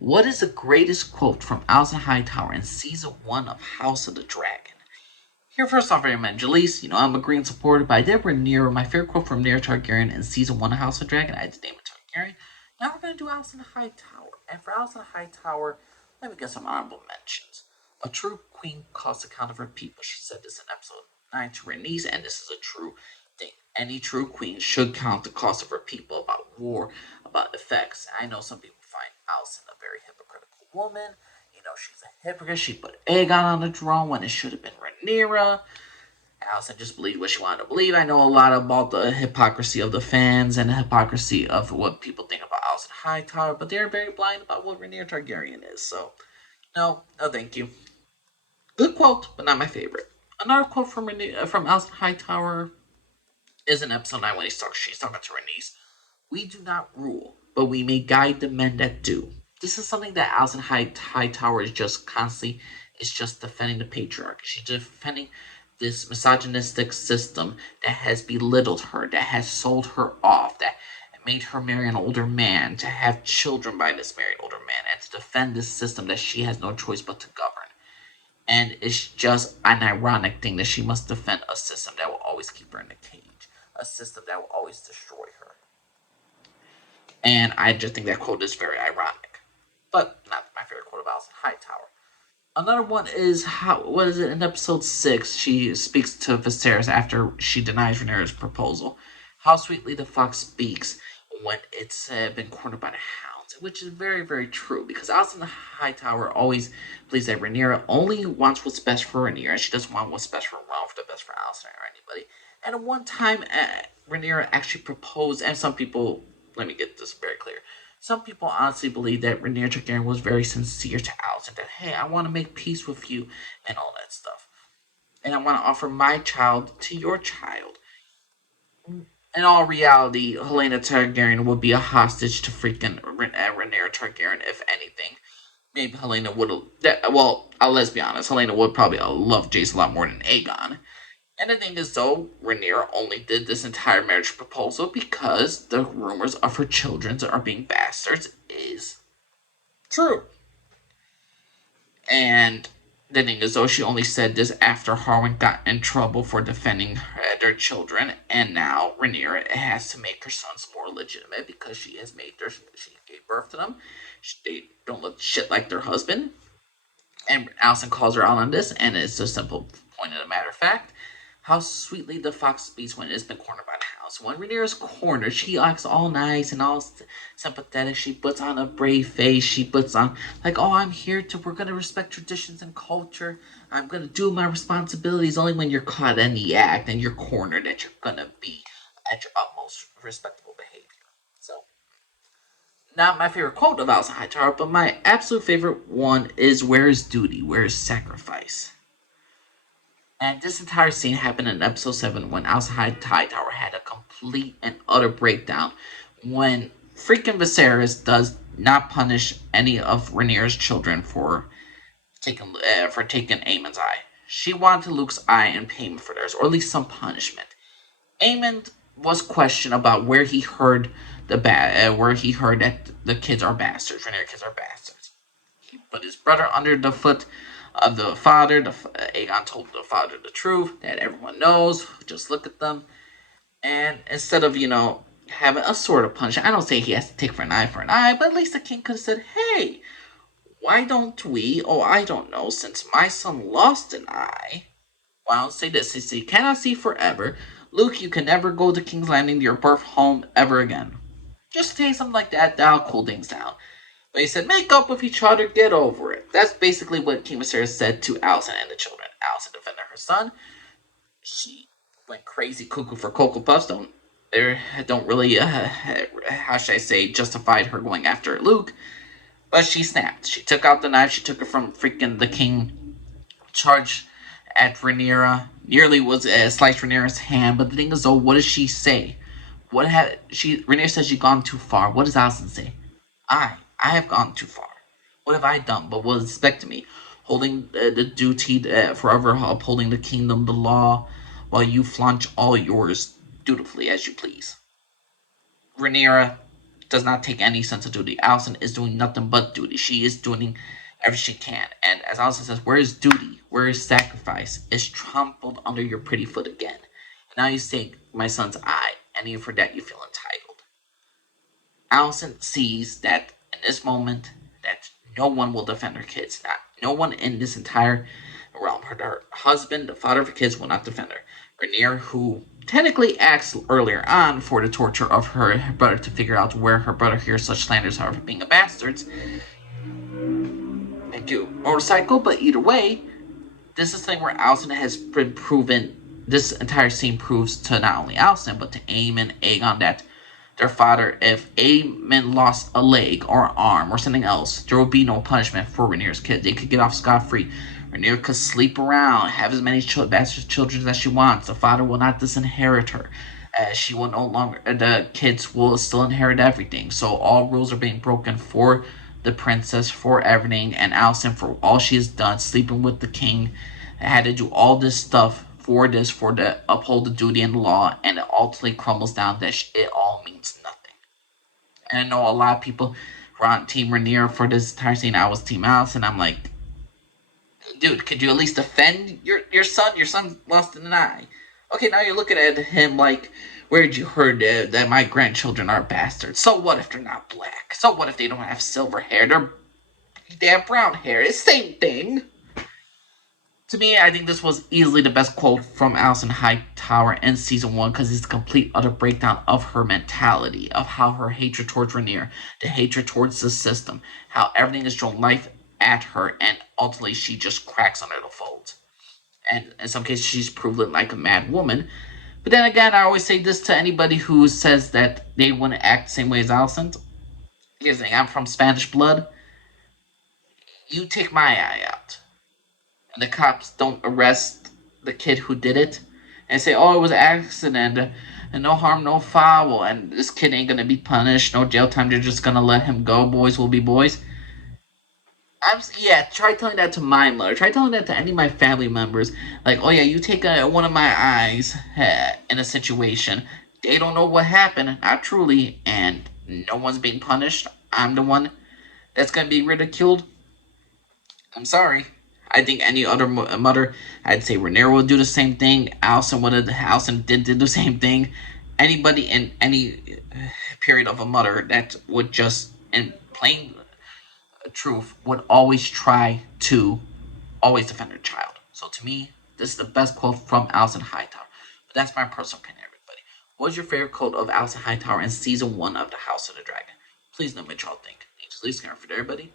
What is the greatest quote from Alicent Hightower in Season 1 of House of the Dragon? Here, first off, I'm Angelise. I'm a green supporter, but I did Rhaenyra. My favorite quote from Rhaenyra Targaryen in Season 1 of House of the Dragon, I had to name it Targaryen. Now we're going to do Alicent Hightower. And for Alicent Hightower, let me get some honorable mentions. A true queen costs account of her people. She said this in episode 9 to Rhaenys, and this is a true thing. Any true queen should count the cost of her people, about war, about effects. I know some people find Alicent a very hypocritical woman. She's a hypocrite. She put Aegon on the throne when it should have been Rhaenyra. Alicent just believed what she wanted to believe. I know a lot about the hypocrisy of the fans and the hypocrisy of what people think about Alicent Hightower, but they're very blind about what Rhaenyra Targaryen is. So, no, thank you. Good quote, but not my favorite. Another quote from Alicent Hightower is in episode 9 when she's talking to Rhaenys. We do not rule, but we may guide the men that do. This is something that Alicent Hightower is just constantly is just defending the patriarchy. She's defending this misogynistic system that has belittled her, that has sold her off, that made her marry an older man, to have children by this married older man, and to defend this system that she has no choice but to govern. And it's just an ironic thing that she must defend a system that will always keep her in a cage, a system that will always destroy her. And I just think that quote is very ironic. But not my favorite quote of Alicent Hightower. Another one is what is it in episode 6? She speaks to Viserys after she denies Rhaenyra's proposal. How sweetly the fox speaks when it's been cornered by the hounds, which is very, very true, because Alicent Hightower always believes that Rhaenyra only wants what's best for Rhaenyra. She doesn't want what's best for Ralph, the best for Alicent or anybody. And at one time, Rhaenyra actually proposed, and some people, let me get this very clear. Some people honestly believe that Rhaenyra Targaryen was very sincere to Alicent, that, hey, I want to make peace with you, and all that stuff. And I want to offer my child to your child. In all reality, Helena Targaryen would be a hostage to freaking Rhaenyra Targaryen, if anything. Maybe Helena would have, let's be honest, Helena would probably love Jace a lot more than Aegon. And the thing is, though, Rhaenyra only did this entire marriage proposal because the rumors of her children are being bastards is true. And the thing is, though, she only said this after Harwin got in trouble for defending their children, and now Rhaenyra has to make her sons more legitimate because she gave birth to them. They don't look shit like their husband. And Alicent calls her out on this, and it's a simple point of the matter of fact. How sweetly the fox speaks when it has been cornered by the house. When Rhaenyra's cornered, she acts all nice and all sympathetic. She puts on a brave face. She puts on, like, oh, we're going to respect traditions and culture. I'm going to do my responsibilities. Only when you're caught in the act and you're cornered that you're going to be at your utmost respectable behavior. So, not my favorite quote of Alicent Hightower, but my absolute favorite one is, where is duty? Where is sacrifice? And this entire scene happened in episode 7 when Alicent Hightower had a complete and utter breakdown when freaking Viserys does not punish any of Rhaenyra's children for taking Aemon's eye. She wanted Luke's eye in payment for theirs, or at least some punishment. Aemon was questioned about where he heard that the kids are bastards. Rhaenyra kids are bastards. He put his brother under the foot of the father. Aegon told the father the truth that everyone knows. Just look at them. And instead of, having a sort of punishment, I don't say he has to take for an eye, but at least the king could have said, hey, why don't we, I don't know, since my son lost an eye, why don't say this? He said, you cannot see forever. Luke, you can never go to King's Landing, your birth home, ever again. Just say something like that, that'll cool things down. But he said, make up with each other, get over it. That's basically what King Viserys said to Alicent and the children. Alicent defended her son. She went crazy cuckoo for Cocoa Puffs. Don't really, how should I say, justified her going after Luke. But she snapped. She took out the knife. She took it from freaking the king. Charged at Rhaenyra. Nearly was sliced Rhaenyra's hand. But the thing is, though, what does she say? Rhaenyra says she's gone too far. What does Alicent say? I have gone too far. What have I done? But what is expected of me? Holding the duty, forever upholding the kingdom, the law, while you flaunt all yours dutifully as you please. Rhaenyra does not take any sense of duty. Alicent is doing nothing but duty. She is doing everything she can. And as Alicent says, where is duty? Where is sacrifice? Is trampled under your pretty foot again. And now you say, my son's eye, and even for that you feel entitled. Alicent sees that in this moment that no one will defend her kids. No one in this entire realm. Her husband, the father of her kids, will not defend her. Rhaenyra, who technically asked earlier on for the torture of her brother to figure out where her brother hears such slanders of being a bastard, and do motorcycle, but either way, this is the thing where Alicent has been proven. This entire scene proves to not only Alicent but to Aemon, Aegon that their father, if Aemon lost a leg or arm or something else, there would be no punishment for Rhaenyra's kids. They could get off scot-free. Rhaenyra could sleep around, have as many bastard children as she wants. The father will not disinherit her. She will no longer. The kids will still inherit everything. So all rules are being broken for the princess, for everything, and Alicent for all she has done, sleeping with the king, had to do all this stuff for to uphold the duty and the law, and it ultimately crumbles down that it all means nothing. And I know a lot of people were on Team Rhaenyra for this entire scene. I was Team Alicent. I'm like, dude, could you at least defend your son? Your son lost an eye. Okay, now you're looking at him like, where'd you heard that my grandchildren are bastards? So what if they're not black? So what if they don't have silver hair? They have brown hair. It's the same thing. To me, I think this was easily the best quote from Alicent Hightower in season 1 because it's a complete utter breakdown of her mentality, of how her hatred towards Rhaenyra, the hatred towards the system, how everything is thrown life at her, and ultimately she just cracks under the folds. And in some cases, she's proven like a mad woman. But then again, I always say this to anybody who says that they wouldn't act the same way as Alicent. Here's the thing, I'm from Spanish blood. You take my eye out, and the cops don't arrest the kid who did it, and say, oh, it was an accident, and no harm, no foul, and this kid ain't gonna be punished, no jail time, they're just gonna let him go, boys will be boys. Try telling that to my mother. Try telling that to any of my family members. Like, oh yeah, you take one of my eyes in a situation. They don't know what happened, not truly, and no one's being punished. I'm the one that's gonna be ridiculed. I'm sorry. I think any other mother, I'd say Rhaenyra would do the same thing. Alicent did the same thing. Anybody in any period of a mother that would just, in plain truth, would always try to always defend her child. So to me, this is the best quote from Alicent Hightower. But that's my personal opinion, everybody. What was your favorite quote of Alicent Hightower in season 1 of The House of the Dragon? Please let me know what y'all think. Thanks for listening for everybody.